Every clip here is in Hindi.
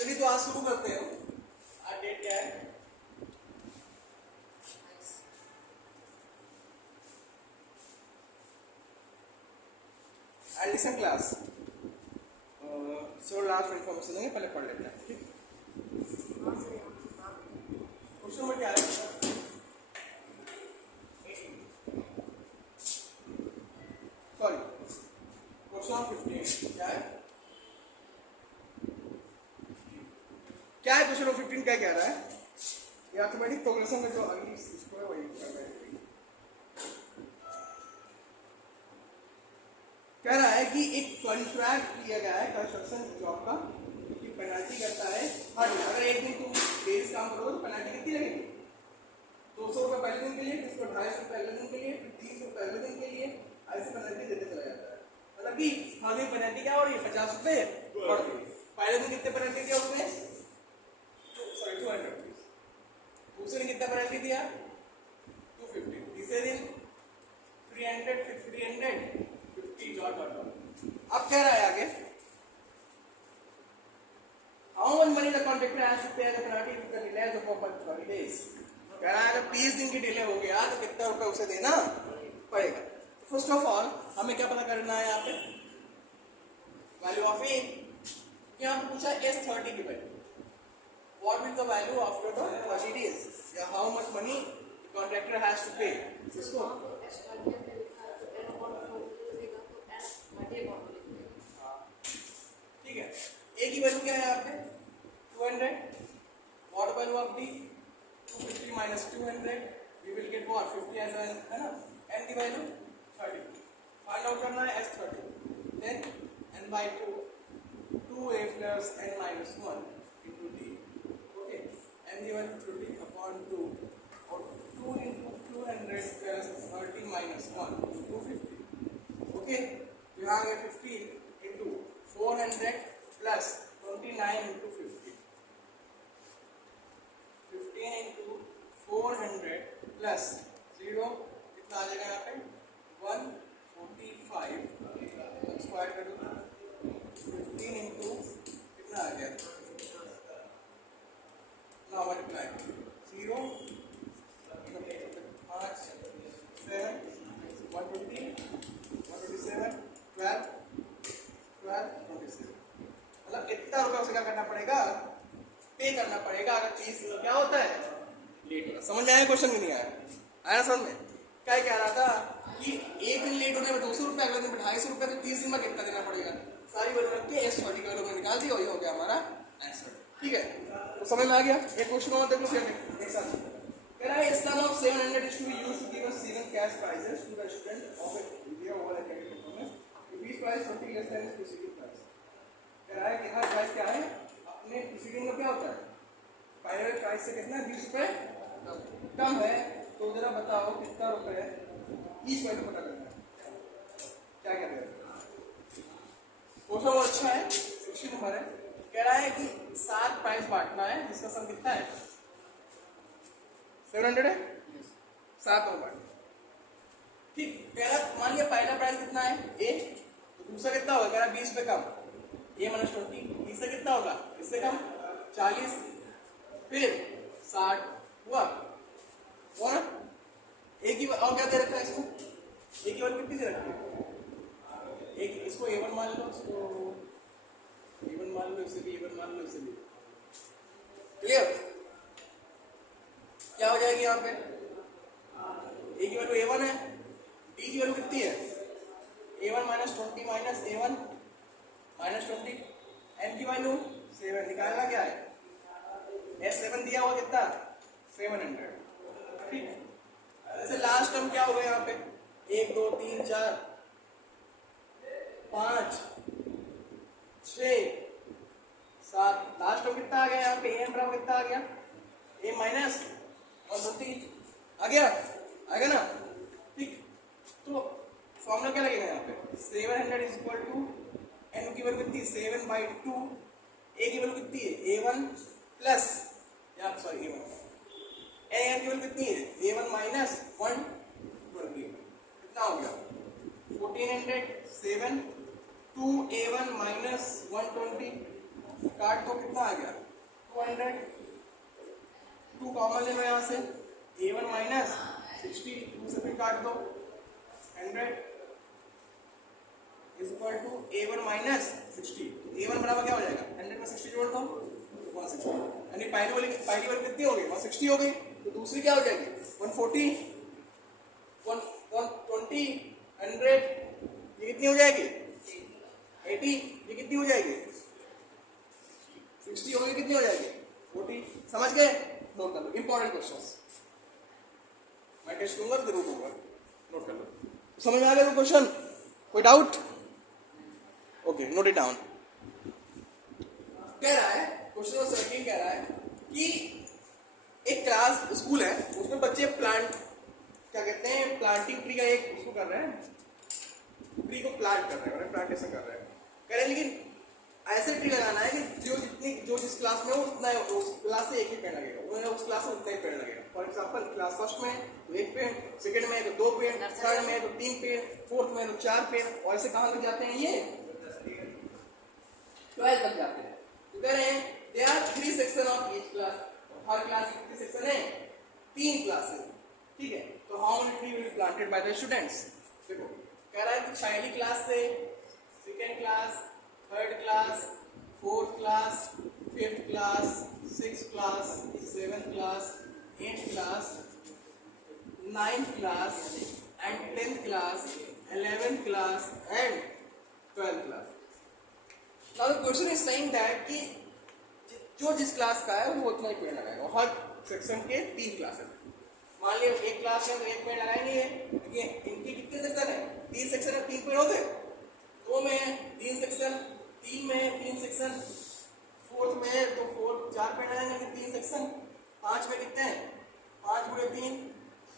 चलिए तो आज शुरू करते हैं। आज डेट क्या है? Addition class so last information देंगे, पहले पढ़ लेते हैं। ठीक, क्वेश्चन नंबर क्या है? सॉरी, क्वेश्चन नंबर 15 क्या है? क्या है क्वेश्चन नंबर 15? क्या कह रहा है? ये ऑटोमेटिक प्रोग्रेशन में जो अगली इसको है वही कर रहा है। कह रहा है कि एक कॉन्ट्रैक्ट किया गया है कंस्ट्रक्शन जॉब का, कि पेनल्टी करता है हर दिन। अगर एक दिन तुम डेज काम करोगे तो पेनल्टी कितनी लगेगी? 200 रुपये पहले दिन के लिए, फिर 250 रुपये अगले दिन के लिए, फिर 30 रुपये अगले दिन के लिए, ऐसे पेनल्टी देते चला जाता है। मतलब कि हर दिन पेनल्टी क्या हो रही है? 50 रुपये बढ़ गई। पहले दिन कितने पेनल्टी दिया उसने? Sorry 200 rupees. दूसरे दिन कितना पेनल्टी दिया? 250। तीसरे दिन 300, फिर 300, 50 डॉट। अब कह रहा है आगे, how much money the contractor has to pay the penalty if the delay of 30 days. कह रहा है अगर 30 दिन की डिले हो गया तो कितना रुपए उसे देना पड़ेगा। फर्स्ट ऑफ ऑल हमें क्या पता करना है? यहाँ पे वैल्यू ऑफ ए, यहाँ पे पूछा S30 की value, what will the value after the 30 days, या how much money the contractor has to pay. इसको ठीक है, ए की वैल्यू क्या है यहाँ पे? 200। What value of D? 250 minus 200, we will get what? 50 as well, है ना? n की वैल्यू 30। फाइंड आउट करना है S30, then n by 2, 2a plus n minus 1 into d। Okay, n की वैल्यू 30 upon 2 और 2 into 200 plus 30 minus 1 250। ओके, यहाँ आ गया 15 into 400 plus 29 into 50। 15 into 400 plus 0 कितना आ जाएगा यहाँ पे? 145। स्क्वायर कर दो, 15 into कितना आ गया? ना मल्टीप्लाई 0 5 7 120 127 12 12 27। मतलब इतना रुपया उसे क्या करना पड़ेगा? पे करना पड़ेगा। अगर 30 क्या होता है? लेट होना। समझ आया क्वेश्चन? नहीं आया? आया समझ में? क्या कह रहा था कि एक दिन लेट होने में 200 रुपये, अगले दिन में 250 रुपये, तो 30 दिन में कितना देना पड़ेगा? सारी वैल्यू रख के S30 का वैल्यू निकाल दिया, वही हो गया हमारा आंसर। ठीक है, तो समझ में आ गया? एक क्वेश्चन और देख लो फिर एक साथ। कह रहा है sum of 700 is to be used to give us 7 cash prizes to the student of India over academic performance. If each price 20 less than specific price. कह रहा है कि हर प्राइस क्या है? अपने प्रीसीडिंग में क्या होता है? फाइनल प्राइस से कितना 20 रुपये कम है। तो जरा बताओ कितना रुपए ईच वैल्यू पता करना है। क्या कहते हैं? क्वेश्चन बहुत अच्छा है, 16 नंबर है। कह रहा है कि 7 प्राइस बांटना है जिसका सम कितना है? 700 है, 7 और बांट। ठीक, कह रहा है मान लिया पहला प्राइस कितना है? ए, तो दूसरा कितना होगा? कह रहा है 20 रुपये कम, ए माइनस 20। तीसरा कितना होगा? इससे कम 40, फिर 60 हुआ। और एक ही और क्या दे रखा है इसको? एक ही वैल्यू कितनी दे रखी है? एक, इसको A1 मान लो, इसको A1 मान लो, इसे भी A1 मान लो, इसे भी। क्लियर? क्या हो जाएगी यहाँ पे? A की वैल्यू A1 है, D की वैल्यू कितनी है? A1 minus 20 minus A1 minus 20, n की वैल्यू 7। निकालना क्या है? S7 दिया हुआ कितना? 700। ठीक, जैसे लास्ट टर्म क्या होगा यहाँ पे? 1 2 3 4 5 6 7। लास्ट टर्म कितना आ गया यहाँ पे? a बराबर कितना आ गया? a माइनस 120 आ गया, आएगा ना? ठीक, तो फॉर्मूला क्या लगेगा यहाँ पे? 700 इज इक्वल टू n की वैल्यू कितनी? 7/2। a की वैल्यू कितनी है? A1 प्लस, या सॉरी A1, n की वैल्यू कितनी है? A1 minus 120। कितना हो गया? 1400 7 2A1 माइनस 120 काट दो, कितना आ गया 200, 2 कॉमन ले लो यहाँ से, a1 माइनस 60, 2 से फिर काट दो 100 is equal to a1 minus 60। a1 बराबर क्या हो जाएगा 100 में 60 जोड़ दो 160, यानी पहली वाली कितनी हो गई 160 हो गई, तो दूसरी क्या हो जाएगी 140, 120, 100, ये कितनी हो जाएगी 80, ये कितनी हो जाएगी 60 हो गई, कितनी हो जाएगी 40। समझ गए? नोट कर लो, इंपॉर्टेंट क्वेश्चंस मैं टेस्ट दूंगा जरूर दूंगा, नोट कर लो। समझ में आ गया क्वेश्चन? कोई doubt? Okay, note it down. कह रहा है क्वेश्चन नंबर 17 कह रहा है कि एक क्लास स्कूल है, उसमें बच्चे प्लांट क्या कहते हैं प्लांटिंग ट्री का एक उसको कर रहे हैं, ट्री को प्लांट कर रहे हैं, प्लांटेशन कर रहे हैं। कह रहे हैं लेकिन ऐसे ट्री लगाना है कि जो जिस क्लास में हो उतना उस क्लास से एक ही पेड़ लगेगा, उस क्लास से उतना ही पेड़ लगेगा। फॉर एग्जांपल क्लास फर्स्ट में तो 1 पेड़, सेकंड में तो 2 पेड़, थर्ड में तो 3 पेड़, फोर्थ में तो 4 पेड़, और ऐसे कहाँ तक जाते हैं ये 12 तक जाते हैं। तो कह रहे हैं there are 3 section of each class, her class की कितने सेक्शन है 3 क्लासेस, ठीक है। तो how many tree will be planted by the students? देखो कह रहा है कि पहली क्लास से second class, third class, fourth class, fifth class, sixth class, seventh class, eighth class, ninth class and 10th class, 11th class and 12th class. Now the question is saying that कि जो जिस क्लास का है वो उतना ही पेड़ लगाएगा, हर सेक्शन के 3 क्लासेस। मान लिया एक क्लास है तो 1 पेड़ लगाएंगे, देखिए इनके कितने सेक्शन है 3 सेक्शन है, 3 पेड़ हो गए, 2 में 3 सेक्शन, 3 में 3 सेक्शन, फोर्थ में तो 4 पेड़ लगाएंगे 3 सेक्शन, 5 में कितने हैं 5 गुणे 3,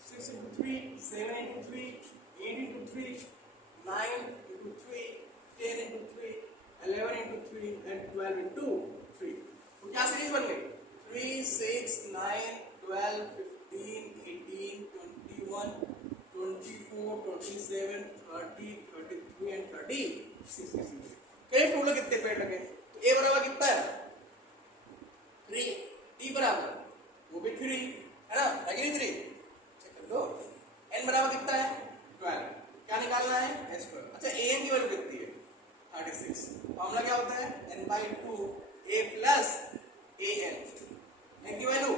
6 into 3, 7 into 3, 8 into 3, 9 into 3, 10 into 3, 11 into 3 and 12 into 3। तो क्या सीरीज बन गई 3, 6, 9, 12, 15, 18, 21, 24, 27, 30, 33 and 36। कई टोटल कितने पेड़ लगे? तो ए बराबर कितना है 3, डी बराबर वो भी 3 है ना, लगे 3 चेक कर लो। एन बराबर कितना है 12, क्या निकालना है s²। अच्छा एन की वैल्यू कितनी है 36, फॉर्मूला क्या होता है n/2 a plus an। N की वैल्यू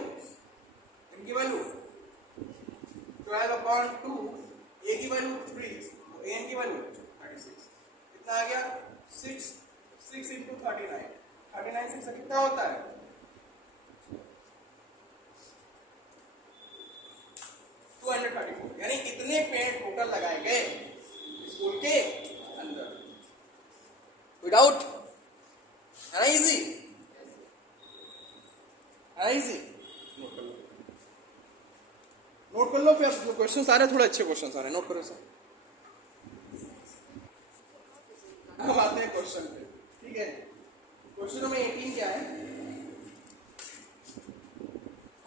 12/2, a की वैल्यू 3, an की वैल्यू 36, कितना आ गया 6 into 39, 39 6 से कितना होता है 234, यानी इतने पेड़ टोटल लगाए गए स्कूल के अंदर। विदाउट है ना इजी, है ना इजी, नोट कर लो फिर क्वेश्चन सारे थोड़े अच्छे क्वेश्चन सारे नोट करो सर। अब आते हैं क्वेश्चन पे, ठीक है। क्वेश्चन नंबर 18 क्या है,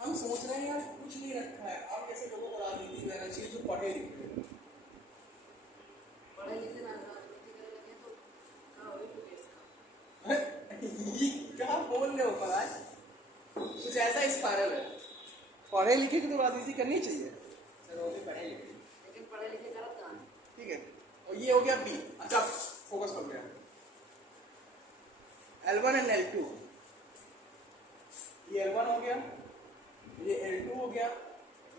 हम सोच रहे हैं यार कुछ नहीं रखा है, आप कैसे लोगों को राजनीति रहना चाहिए जो पढ़े लिखे क्या बोल रहे हो पराज, कुछ ऐसा स्पाइरल है, पढ़े लिखे की तो राजनीति करनी चाहिए सर, वो भी पढ़े लिखे, लेकिन पढ़े लिखे गलत कहाँ है, ठीक है। और ये हो गया बी, अच्छा फोकस कर गया L1 एंड L2, ये L1 हो गया, ये L2 हो गया,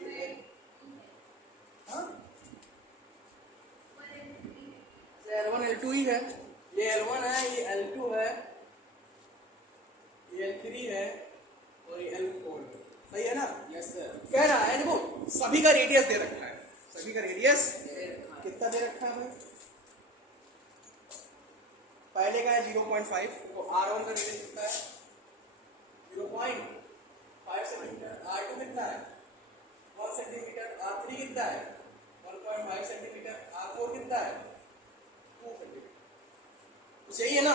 ये हाँ L1 L2 ही है, ये L1 है, ये L2 है, ये L3 है और ये L4, सही है ना? Yes sir. कह रहा है देखो सभी का रेडियस दे रखा है, सभी का रेडियस कितना दे रखा है, पहले का है 0.5, तो R1 का रेडियस कितना है 0.5 सेंटीमीटर, R2 कितना है 1 सेंटीमीटर, R3 कितना है 1.5 सेंटीमीटर, R4 कितना है 2 सेंटीमीटर, तो सही है ना?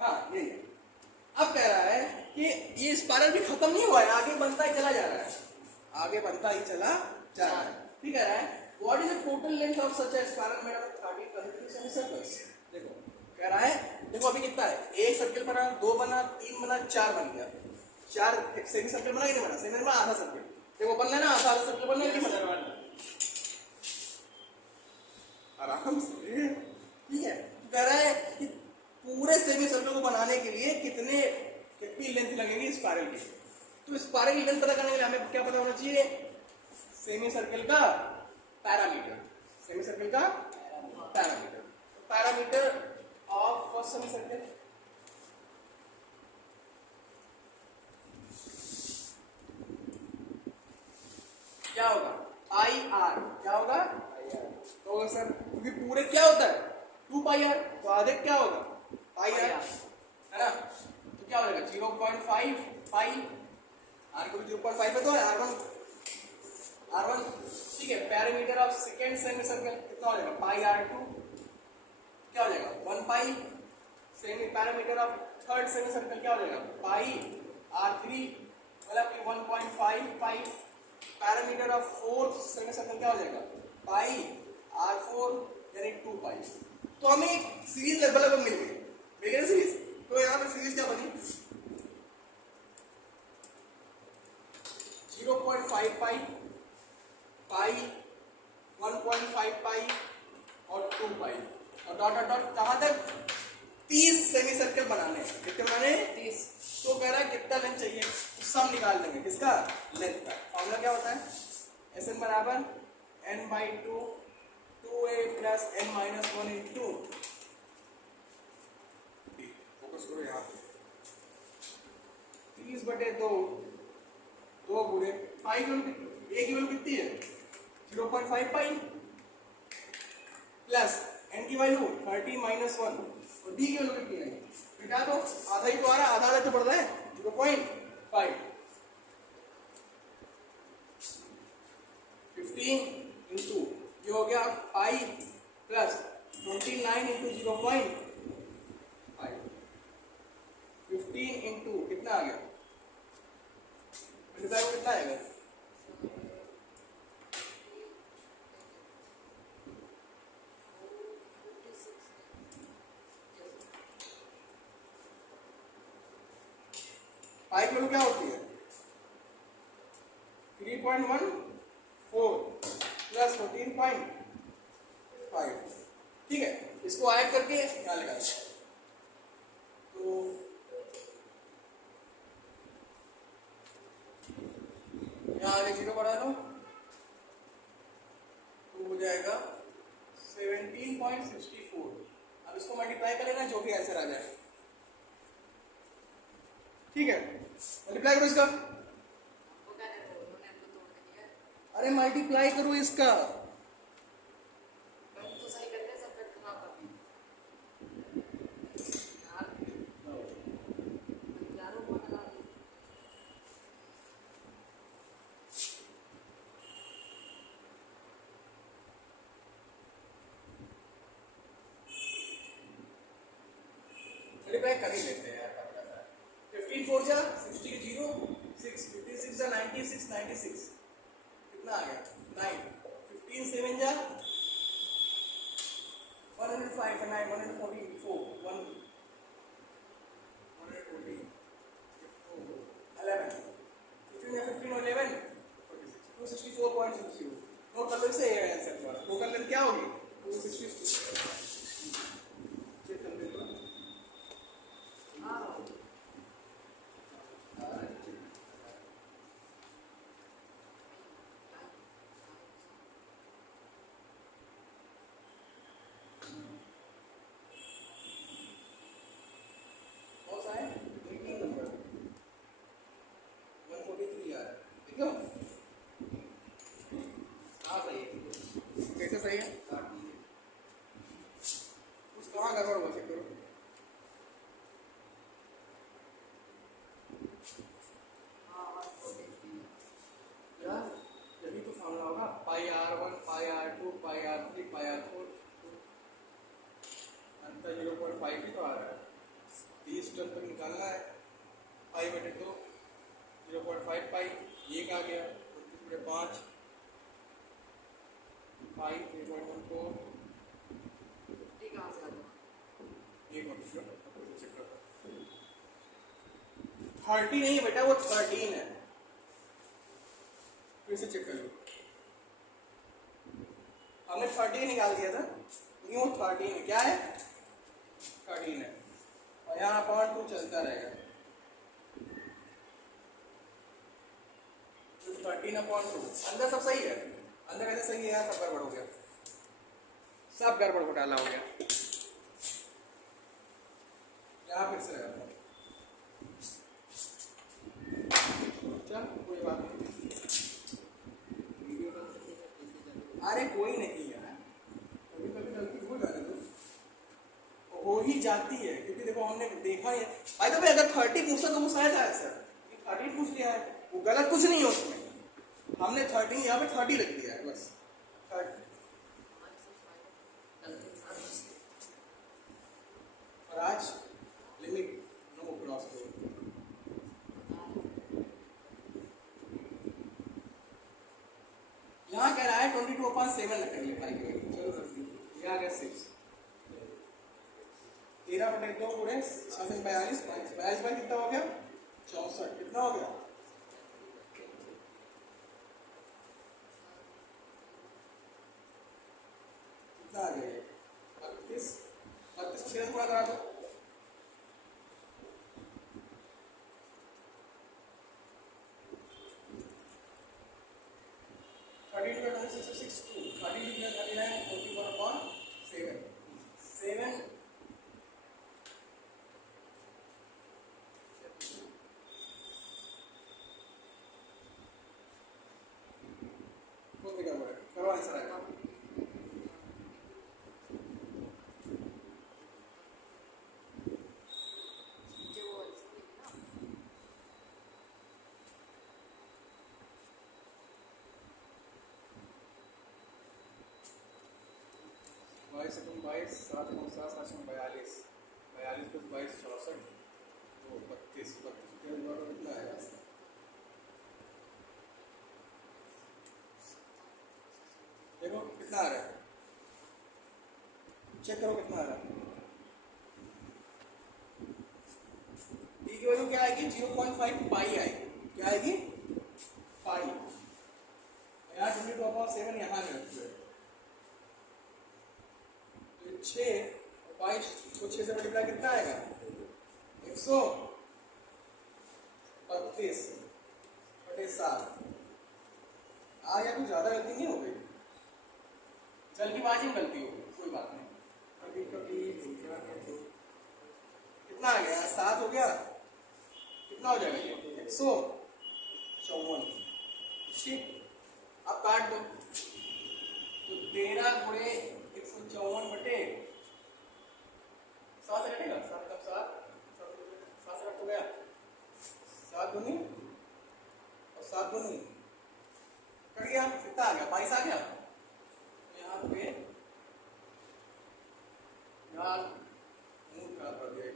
हाँ यही है। अब कह रहा है कि ये स्पाइरल भी खत्म नहीं हुआ है, आगे बनता ही चला जा रहा है, आगे बनता ही चला जा रहा है, ठीक है। What is the total length of such a spiral made of 30 continuous semicircles? देखो देखो अभी कितना है, एक सर्कल बना, दो बना, तीन बना, चार बन गया, चार सेमी सर्कल बना कि नहीं बना, सेमी बना आधा सर्कल, देखो बनना है ना, आधा आधा सर्कल बनना है कि नहीं बनना, आराम से, ठीक है। कह रहा है कि पूरे सेमी सर्कल को बनाने के लिए कितनी लेंथ लगेगी स्पाइरल की। तो स्पाइरल की लेंथ पता करने के लिए हमें क्या पता होना चाहिए, सेमी सर्कल का पैरामीटर, सेमी सर्कल का parameter, parameter of first semi circle क्या होगा, आई आर, क्या होगा, तो होगा सर, क्योंकि पूरे क्या होता है 2 पाई आर, तो आधे क्या होगा पाई आर, है ना, तो क्या हो जाएगा 0.5 पाई, आर को भी 0.5 है तो R1, ठीक है। Parameter of second semicircle कितना हो जाएगा पाई R2, क्या हो जाएगा 1 pi, semi parameter of third semicircle क्या हो जाएगा पाई R3, मतलब कि 1.5 pi, parameter of fourth semicircle क्या हो जाएगा पाई R4 यानी 2 पाई। तो हमें एक सीरीज लगभग मिल गई ना सीरीज, तो यहाँ पे सीरीज क्या बनी 0.5 पाई, पाई 1.5 पाई और 2 पाई, और डॉट डॉट डॉट कहाँ तक 30 सेमी सर्कल बनाने हैं, कितने बनाने 30। तो कह रहा है कितना लेंथ चाहिए, तो सम निकाल लेंगे किसका, लेंथ का। फॉर्मूला क्या होता है, एस एन बराबर n/2 2a plus n-1 into, focus करो यहाँ 30/2, 2 गुणे पाई की ए की वैल्यू कितनी है 0.5 पाई, प्लस n की वैल्यू 30 - 1, और d की वैल्यू कितनी है, बेटा तो आधा ही तो आ रहा है, आधा आधा तो बढ़ रहा है 0.5, 15 इंटू ये हो गया पाई प्लस 29 इंटू 0.5, 15 इंटू कितना आ गया 25 कितना आएगा, पाई की वैल्यू क्या होती है 3.14 प्लस 14.5, ठीक है। इसको ऐड करके यहाँ लगा, तो यहाँ आगे 0 बढ़ा लो तो हो जाएगा 17.64। अब इसको मल्टीप्लाई कर लेना जो भी आंसर आ जाए, ठीक है। मल्टीप्लाई करो इसका, अरे मल्टीप्लाई करो इसका, तो सही करते सब्जेक्ट खराब कर दी यार, वो लगा दी मल्टीप्लाई कर ही लेते हैं यार, 15 4 जा 60 के 0 6, 56 जा 96 96 कितना आ गया 9, 15 7 जा 105 9 114 4 1 114 11 15 या 15 और 11 264.60, नोट कर लो इसे, ये आंसर तुम्हारा टोटल लेंथ क्या होगी 260, चेक कर लो कैसे सही है, कुछ कहाँ गड़बड़ हुआ चेक करो, यार यही तो फॉर्मूला होगा पाई R1 पाई R2 पाई R3 पाई R4, अंतर 0.5 ही तो आ रहा है, 30 टर्म तक निकालना है, पाई/2 0.5 पाई, एक आ गया 5 पाई 3.14, ठीक है, एक और 30 नहीं है बेटा, वो 13 है। फिर से चेक कर लो, हमने 30 निकाल दिया था, लेकिन वो 13 है। क्या है? 13 है। और यहाँ अपॉन 2 चलता रहेगा, 13/2। अंदर सब सही है, अंदर कैसे सही है यार? सब गड़बड़ हो गया, सब गड़बड़ घोटाला हो गया। यहाँ फिर से लगाता हूँ, चल कोई बात नहीं। अरे कोई नहीं यार, कभी कभी गलती हो जाती तो हो ही जाती है, क्योंकि देखो हमने देखा है भाई। तो भाई अगर 30 पूछता तो वो शायद आया सर, 30 पूछ लिया है, वो गलत कुछ नहीं है उसमें। हमने 30 यहाँ पे 30 लिख दिया है बस। 30 और आज लिमिट नो क्रॉस करो। यहाँ कह रहा है 22/7 रखेंगे भाई के। चलो रख दिए, ये आ गया 6। 13/2 पूरे 6 से 42, 42 बाई कितना हो गया? 64। कितना हो गया? कितना आ गया ये? 32। 32 को 13 गुणा करा दो। 32 में 62, 32 में 39, 41/7 7 करो आंसर आएगा। बाईस 7 9 7 7 42, 42 + 22 64, तो 32 कितना आएगा? देखो कितना आ रहा है, चेक करो कितना आ रहा है। डी की वैल्यू क्या आएगी? 0.5 पाई आएगी। क्या आएगी? पाई। यहाँ 22/7 यहाँ में रखते हैं, 6 और 22 को 6 से मल्टीप्लाई कितना आएगा? 132/7 आ गया। कुछ ज्यादा गलती नहीं हो गई, जल्दीबाजी में गलती हो गई, कोई बात नहीं। कभी कभी कितना आ गया? 7 हो गया। कितना हो जाएगा ये? 154। ठीक, अब काट दो, तो 13 गुणे 154 बटे 7 से कटेगा। 7 कब 7 से कट हो गया। 7 दूनी और 7 दूनी कट गया। कितना आ गया? 22 आ गया। यहाँ पे यार मूड खराब कर दिया।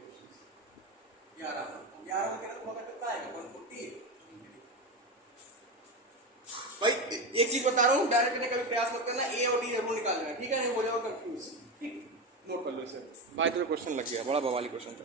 11 में कितना आएगा? 140। भाई एक चीज बता रहा हूँ, डायरेक्ट करने का भी प्रयास मत करना, ए और डी जरूर निकाल लेना, ठीक है? नहीं हो जाओ कंफ्यूज। ठीक, नोट कर लो इसे। भाई तो क्वेश्चन लग गया, बड़ा बवाली क्वेश्चन था।